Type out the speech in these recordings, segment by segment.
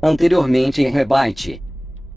Anteriormente em Rebyte,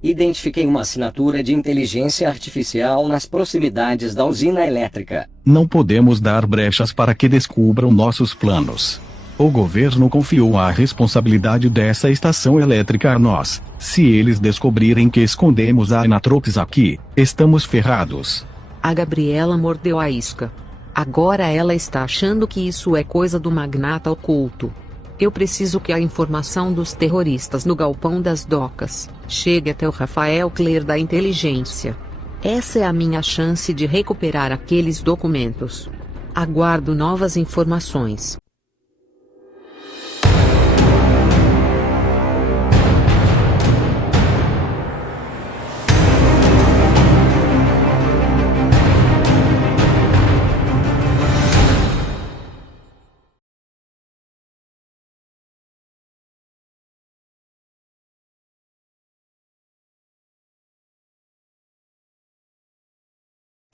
identifiquei uma assinatura de inteligência artificial nas proximidades da usina elétrica. Não podemos dar brechas para que descubram nossos planos. O governo confiou a responsabilidade dessa estação elétrica a nós. Se eles descobrirem que escondemos a Anatrox aqui, estamos ferrados. A Gabriela mordeu a isca. Agora ela está achando que isso é coisa do magnata oculto. Eu preciso que a informação dos terroristas no galpão das docas chegue até o Rafael Clear da inteligência. Essa é a minha chance de recuperar aqueles documentos. Aguardo novas informações.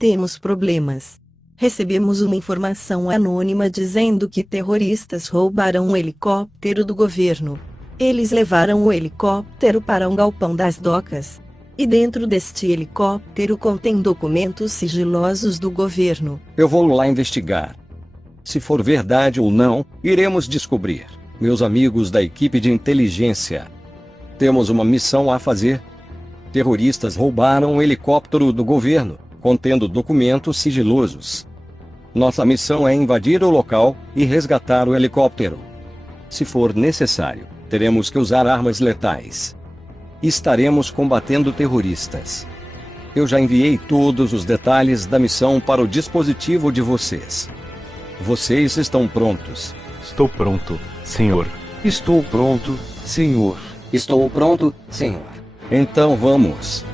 Temos problemas. Recebemos uma informação anônima dizendo que terroristas roubaram um helicóptero do governo. Eles levaram o helicóptero para um galpão das docas. E dentro deste helicóptero contém documentos sigilosos do governo. Eu vou lá investigar. Se for verdade ou não, iremos descobrir. Meus amigos da equipe de inteligência, temos uma missão a fazer. Terroristas roubaram um helicóptero do governo, contendo documentos sigilosos. Nossa missão é invadir o local e resgatar o helicóptero. Se for necessário, teremos que usar armas letais. Estaremos combatendo terroristas. Eu já enviei todos os detalhes da missão para o dispositivo de vocês. Vocês estão prontos? Estou pronto, senhor. Estou pronto, senhor. Estou pronto, senhor. Então vamos.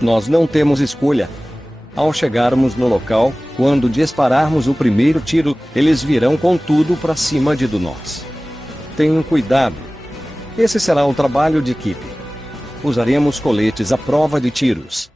Nós não temos escolha. Ao chegarmos no local, quando dispararmos o primeiro tiro, eles virão com tudo para cima de nós. Tenham cuidado. Esse será o trabalho de equipe. Usaremos coletes à prova de tiros.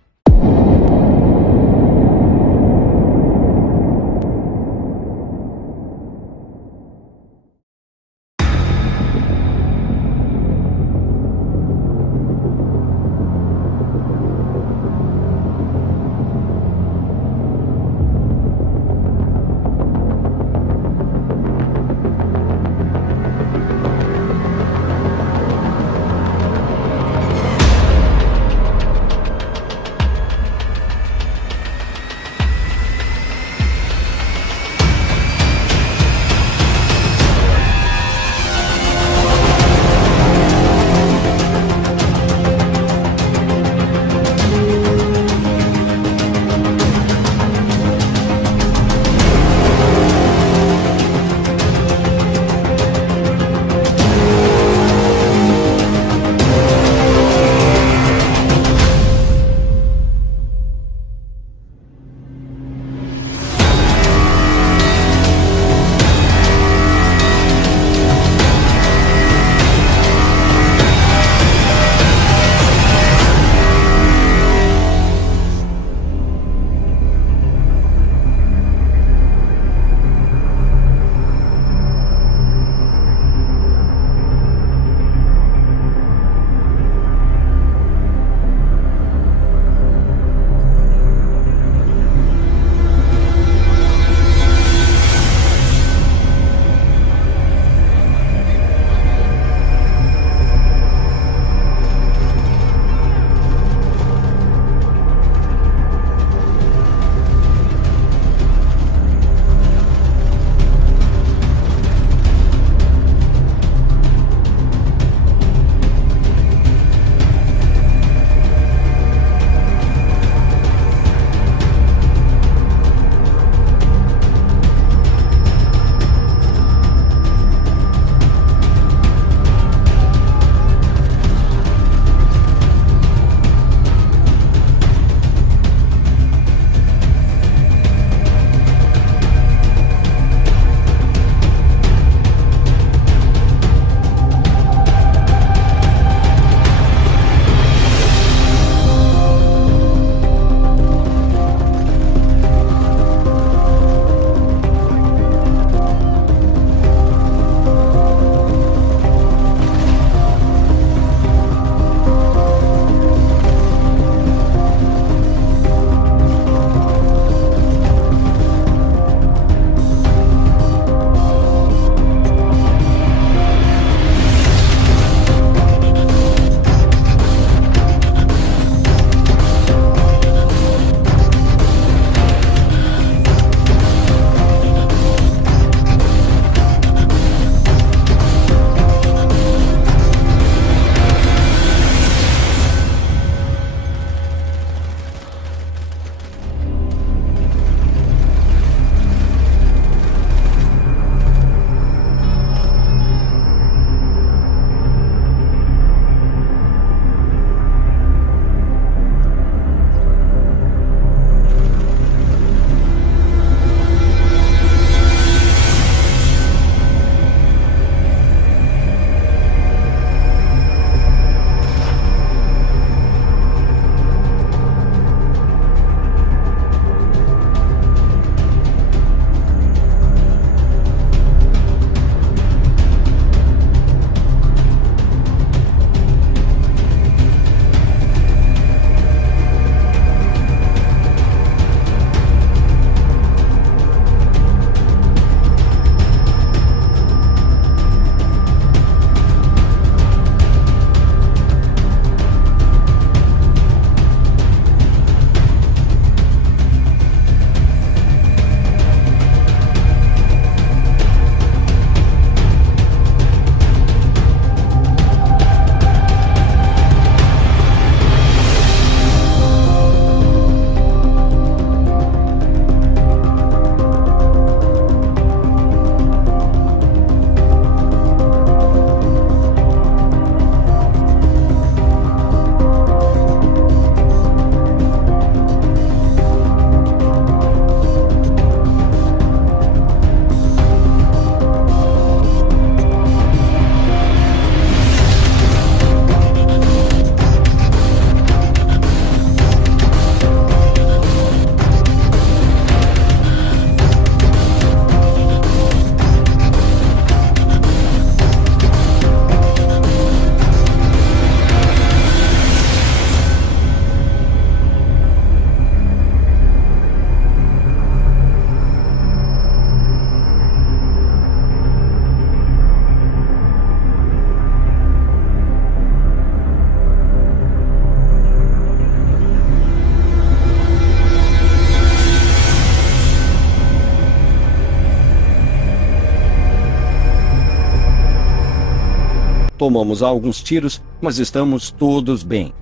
Tomamos alguns tiros, mas estamos todos bem.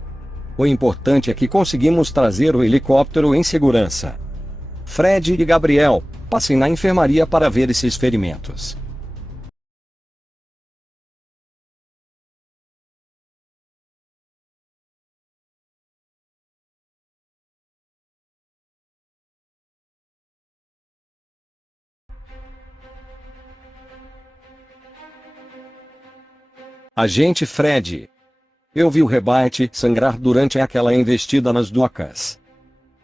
O importante é que conseguimos trazer o helicóptero em segurança. Fred e Gabriel, passem na enfermaria para ver esses ferimentos. Agente Fred. Eu vi o Rebite sangrar durante aquela investida nas docas.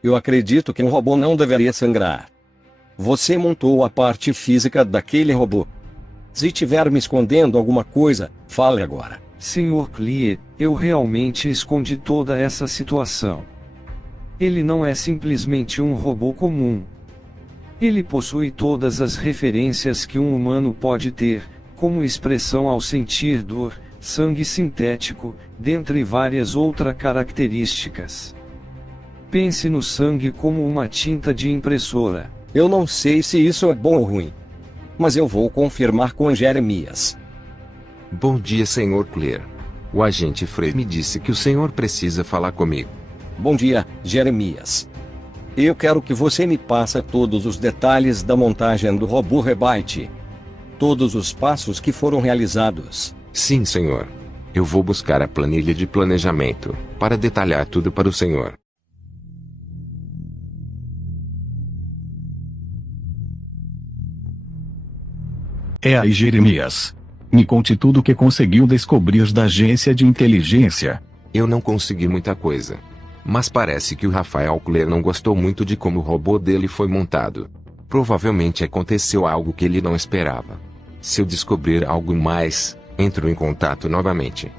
Eu acredito que um robô não deveria sangrar. Você montou a parte física daquele robô. Se tiver me escondendo alguma coisa, fale agora. Senhor Clear, eu realmente escondi toda essa situação. Ele não é simplesmente um robô comum. Ele possui todas as referências que um humano pode ter, como expressão ao sentir dor, sangue sintético, dentre várias outras características. Pense no sangue como uma tinta de impressora. Eu não sei se isso é bom ou ruim. Mas eu vou confirmar com Jeremias. Bom dia, Sr. Clear. O agente Fred me disse que o senhor precisa falar comigo. Bom dia, Jeremias. Eu quero que você me passe todos os detalhes da montagem do robô Rebite. Todos os passos que foram realizados. Sim, senhor. Eu vou buscar a planilha de planejamento, para detalhar tudo para o senhor. É aí, Jeremias. Me conte tudo o que conseguiu descobrir da agência de inteligência. Eu não consegui muita coisa. Mas parece que o Rafael Clear não gostou muito de como o robô dele foi montado. Provavelmente aconteceu algo que ele não esperava. Se eu descobrir algo mais, entro em contato novamente.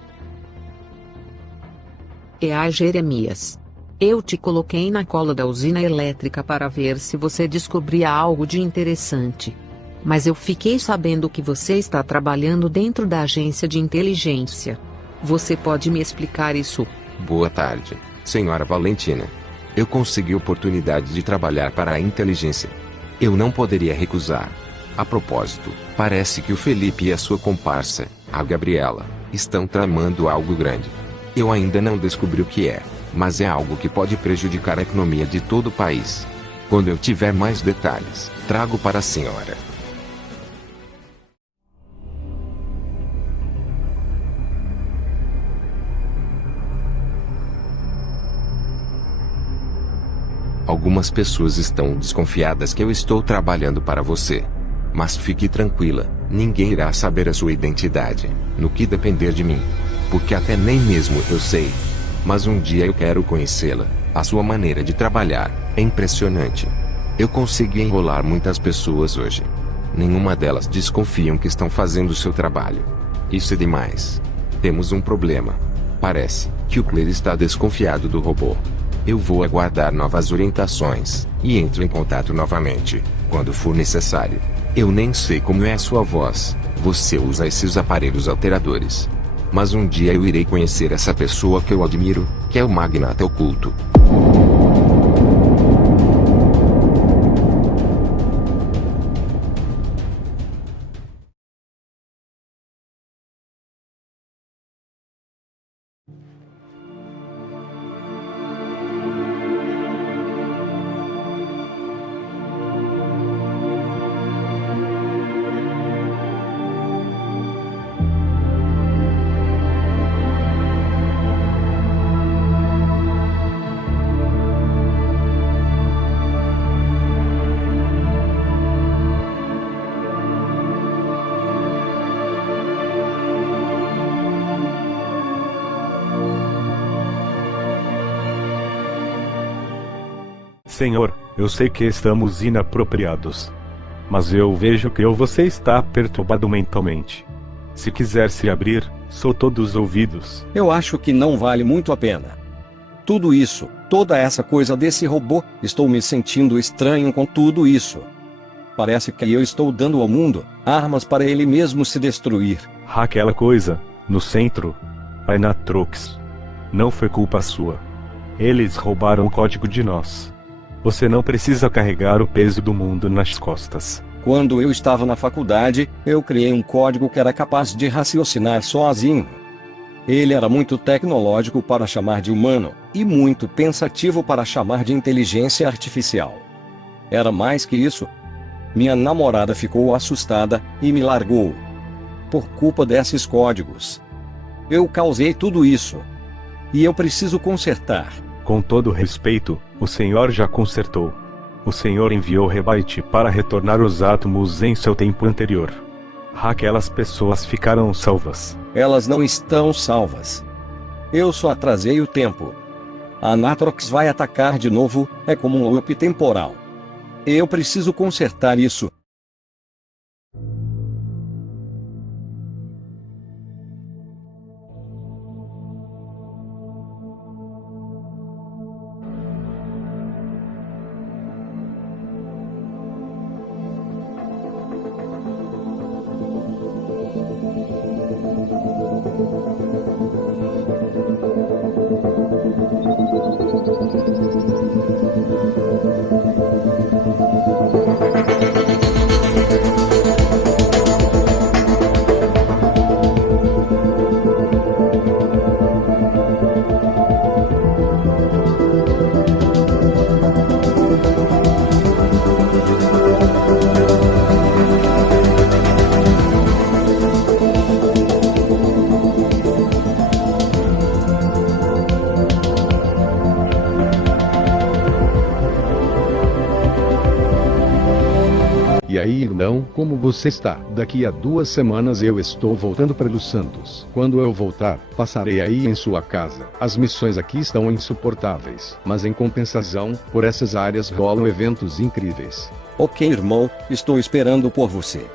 Jeremias. Eu te coloquei na cola da usina elétrica para ver se você descobria algo de interessante. Mas eu fiquei sabendo que você está trabalhando dentro da agência de inteligência. Você pode me explicar isso? Boa tarde, senhora Valentina. Eu consegui oportunidade de trabalhar para a inteligência. Eu não poderia recusar. A propósito, parece que o Felipe e a sua comparsa, a Gabriela, estão tramando algo grande. Eu ainda não descobri o que é, mas é algo que pode prejudicar a economia de todo o país. Quando eu tiver mais detalhes, trago para a senhora. Algumas pessoas estão desconfiadas que eu estou trabalhando para você. Mas fique tranquila, ninguém irá saber a sua identidade, no que depender de mim. Porque até nem mesmo eu sei. Mas um dia eu quero conhecê-la, a sua maneira de trabalhar, é impressionante. Eu consegui enrolar muitas pessoas hoje. Nenhuma delas desconfiam que estão fazendo o seu trabalho. Isso é demais. Temos um problema. Parece que o Clear está desconfiado do robô. Eu vou aguardar novas orientações, e entro em contato novamente, quando for necessário. Eu nem sei como é a sua voz, você usa esses aparelhos alteradores. Mas um dia eu irei conhecer essa pessoa que eu admiro, que é o magnata oculto. Senhor, eu sei que estamos inapropriados. Mas eu vejo que você está perturbado mentalmente. Se quiser se abrir, sou todos ouvidos. Eu acho que não vale muito a pena. Tudo isso, toda essa coisa desse robô, estou me sentindo estranho com tudo isso. Parece que eu estou dando ao mundo armas para ele mesmo se destruir. Aquela coisa, no centro, a Inatrox. Não foi culpa sua. Eles roubaram o código de nós. Você não precisa carregar o peso do mundo nas costas. Quando eu estava na faculdade, eu criei um código que era capaz de raciocinar sozinho. Ele era muito tecnológico para chamar de humano, e muito pensativo para chamar de inteligência artificial. Era mais que isso. Minha namorada ficou assustada e me largou. Por culpa desses códigos. Eu causei tudo isso. E eu preciso consertar. Com todo respeito, o Senhor já consertou. O Senhor enviou Rebite para retornar os átomos em seu tempo anterior. Aquelas pessoas ficaram salvas. Elas não estão salvas. Eu só atrasei o tempo. A Natrox vai atacar de novo, é como um loop temporal. Eu preciso consertar isso. E aí, irmão, como você está? Daqui a 2 semanas eu estou voltando para Los Santos. Quando eu voltar, passarei aí em sua casa. As missões aqui estão insuportáveis, mas em compensação, por essas áreas rolam eventos incríveis. Ok, irmão, estou esperando por você.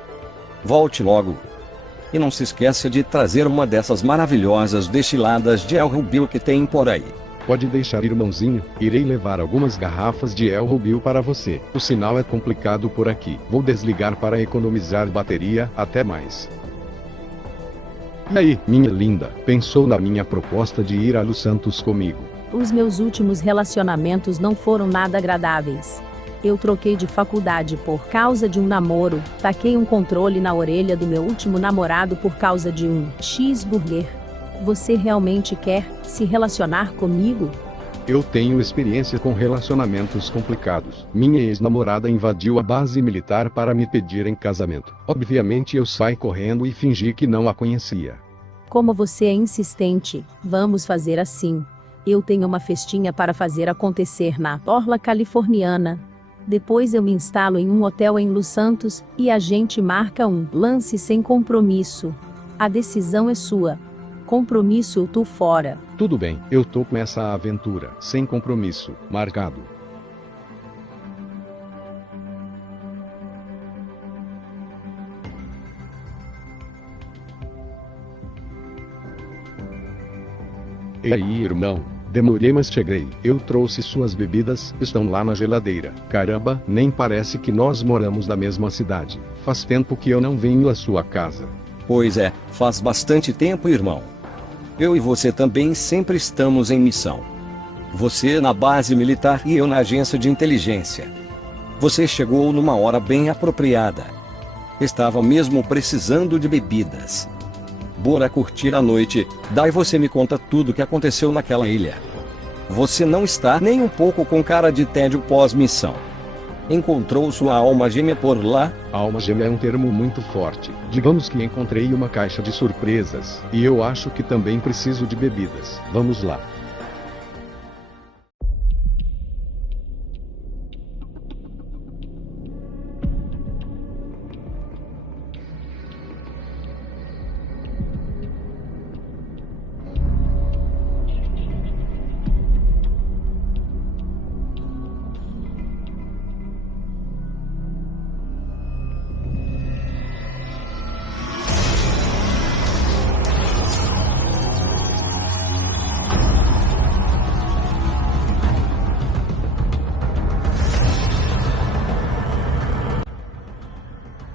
Volte logo. E não se esqueça de trazer uma dessas maravilhosas destiladas de El Rubil que tem por aí. Pode deixar, irmãozinho, irei levar algumas garrafas de El Rubil para você. O sinal é complicado por aqui. Vou desligar para economizar bateria, até mais. E aí, minha linda, pensou na minha proposta de ir a Los Santos comigo? Os meus últimos relacionamentos não foram nada agradáveis. Eu troquei de faculdade por causa de um namoro, taquei um controle na orelha do meu último namorado por causa de um cheeseburger. Você realmente quer se relacionar comigo? Eu tenho experiência com relacionamentos complicados. Minha ex-namorada invadiu a base militar para me pedir em casamento. Obviamente eu saí correndo e fingi que não a conhecia. Como você é insistente, vamos fazer assim. Eu tenho uma festinha para fazer acontecer na orla californiana. Depois eu me instalo em um hotel em Los Santos, e a gente marca um lance sem compromisso. A decisão é sua. Compromisso, eu tô fora. Tudo bem, eu tô com essa aventura, sem compromisso, marcado. E aí, irmão? Demorei, mas cheguei. Eu trouxe suas bebidas, estão lá na geladeira. Caramba, nem parece que nós moramos na mesma cidade. Faz tempo que eu não venho à sua casa. Pois é, faz bastante tempo, irmão. Eu e você também sempre estamos em missão. Você na base militar e eu na agência de inteligência. Você chegou numa hora bem apropriada. Estava mesmo precisando de bebidas. Bora curtir a noite, daí você me conta tudo o que aconteceu naquela ilha. Você não está nem um pouco com cara de tédio pós-missão. Encontrou sua alma gêmea por lá? Alma gêmea é um termo muito forte. Digamos que encontrei uma caixa de surpresas, e eu acho que também preciso de bebidas. Vamos lá.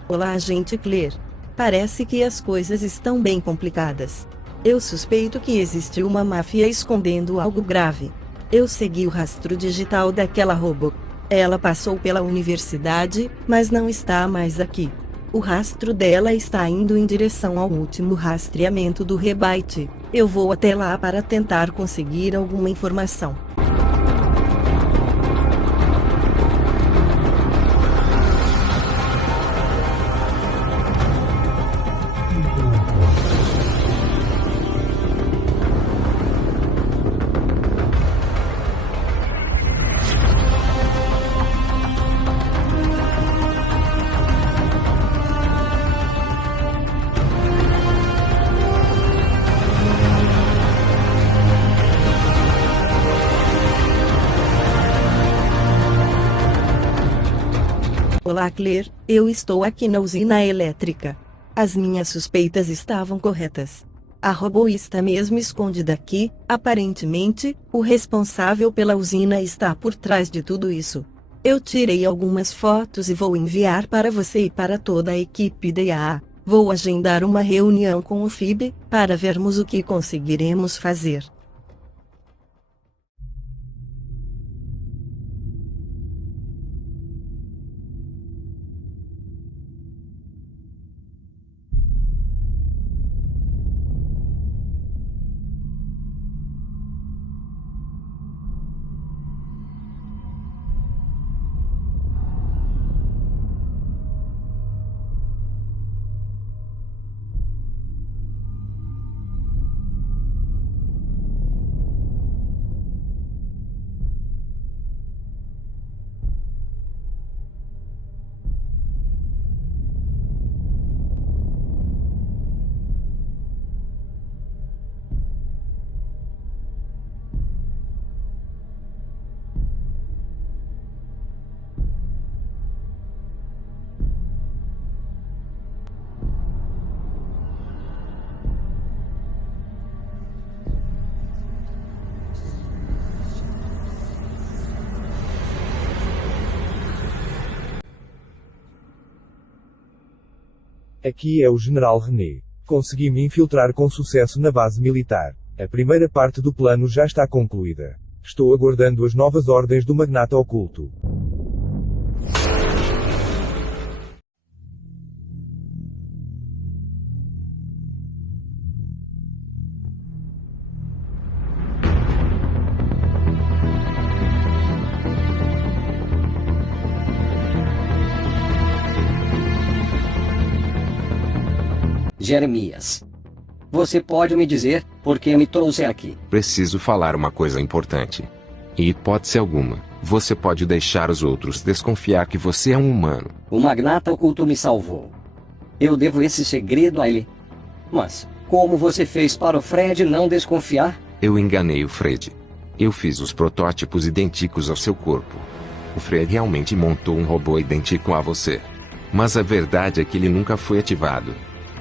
Olá, agente Claire. Parece que as coisas estão bem complicadas. Eu suspeito que existe uma máfia escondendo algo grave. Eu segui o rastro digital daquela robô. Ela passou pela universidade, mas não está mais aqui. O rastro dela está indo em direção ao último rastreamento do Rebite. Eu vou até lá para tentar conseguir alguma informação. Olá Claire, eu estou aqui na usina elétrica. As minhas suspeitas estavam corretas. A robô está mesmo escondida aqui, aparentemente, o responsável pela usina está por trás de tudo isso. Eu tirei algumas fotos e vou enviar para você e para toda a equipe da IAA. Vou agendar uma reunião com o FIB, para vermos o que conseguiremos fazer. Aqui é o General René. Consegui me infiltrar com sucesso na base militar. A primeira parte do plano já está concluída. Estou aguardando as novas ordens do magnata oculto. Jeremias. Você pode me dizer por que me trouxe aqui? Preciso falar uma coisa importante. Em hipótese alguma, você pode deixar os outros desconfiar que você é um humano. O magnata oculto me salvou. Eu devo esse segredo a ele. Mas, como você fez para o Fred não desconfiar? Eu enganei o Fred. Eu fiz os protótipos idênticos ao seu corpo. O Fred realmente montou um robô idêntico a você. Mas a verdade é que ele nunca foi ativado.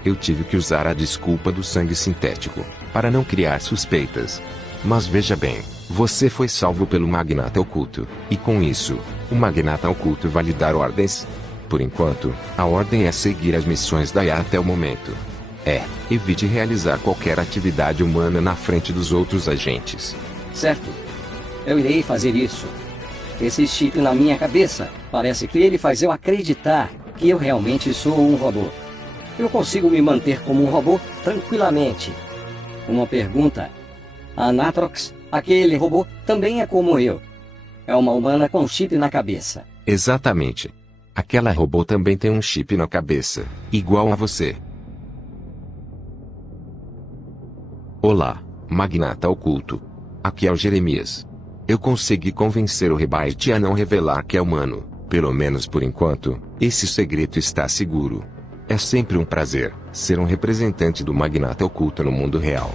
Eu tive que usar a desculpa do sangue sintético, para não criar suspeitas. Mas veja bem, você foi salvo pelo magnata oculto, e com isso, o magnata oculto vai lhe dar ordens. Por enquanto, a ordem é seguir as missões da IA até o momento. Evite realizar qualquer atividade humana na frente dos outros agentes. Certo. Eu irei fazer isso. Esse chip na minha cabeça, parece que ele faz eu acreditar que eu realmente sou um robô. Eu consigo me manter como um robô tranquilamente. Uma pergunta. A Natrox, aquele robô, também é como eu. É uma humana com chip na cabeça. Exatamente. Aquela robô também tem um chip na cabeça, igual a você. Olá, magnata oculto. Aqui é o Jeremias. Eu consegui convencer o Rebite a não revelar que é humano, pelo menos por enquanto. Esse segredo está seguro. É sempre um prazer ser um representante do magnata oculto no mundo real.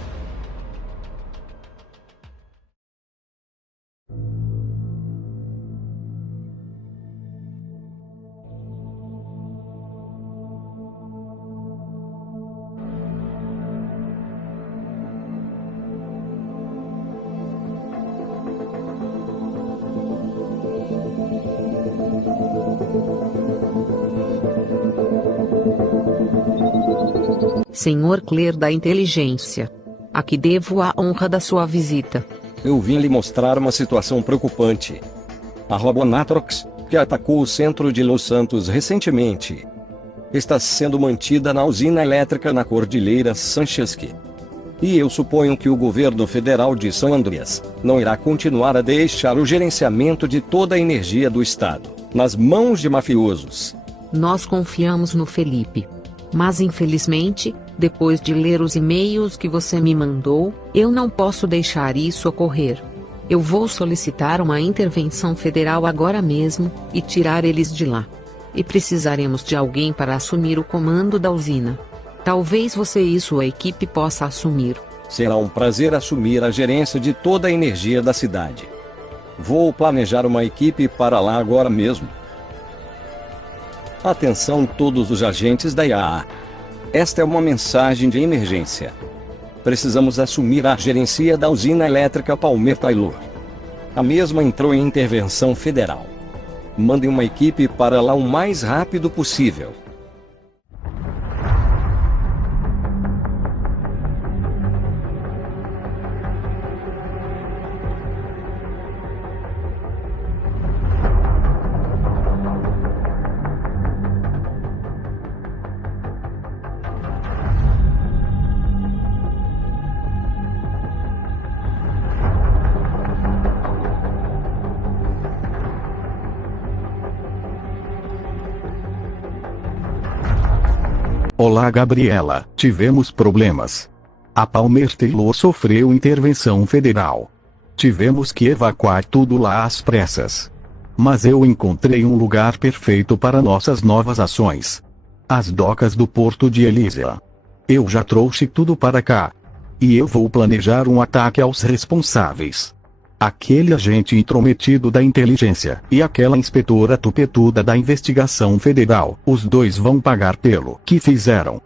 Senhor Claire da Inteligência. A que devo a honra da sua visita? Eu vim lhe mostrar uma situação preocupante. A Robonatrox, que atacou o centro de Los Santos recentemente, está sendo mantida na usina elétrica na Cordilheira Sanchesque. E eu suponho que o governo federal de San Andreas não irá continuar a deixar o gerenciamento de toda a energia do estado nas mãos de mafiosos. Nós confiamos no Felipe. Mas infelizmente, depois de ler os e-mails que você me mandou, eu não posso deixar isso ocorrer. Eu vou solicitar uma intervenção federal agora mesmo, e tirar eles de lá. E precisaremos de alguém para assumir o comando da usina. Talvez você e sua equipe possa assumir. Será um prazer assumir a gerência de toda a energia da cidade. Vou planejar uma equipe para lá agora mesmo. Atenção todos os agentes da IAA. Esta é uma mensagem de emergência. Precisamos assumir a gerência da usina elétrica Palmer Taylor. A mesma entrou em intervenção federal. Mandem uma equipe para lá o mais rápido possível. Olá Gabriela, tivemos problemas. A Palmer Taylor sofreu intervenção federal. Tivemos que evacuar tudo lá às pressas. Mas eu encontrei um lugar perfeito para nossas novas ações. As docas do porto de Elysia. Eu já trouxe tudo para cá. E eu vou planejar um ataque aos responsáveis. Aquele agente intrometido da inteligência e aquela inspetora tupetuda da investigação federal, os dois vão pagar pelo que fizeram.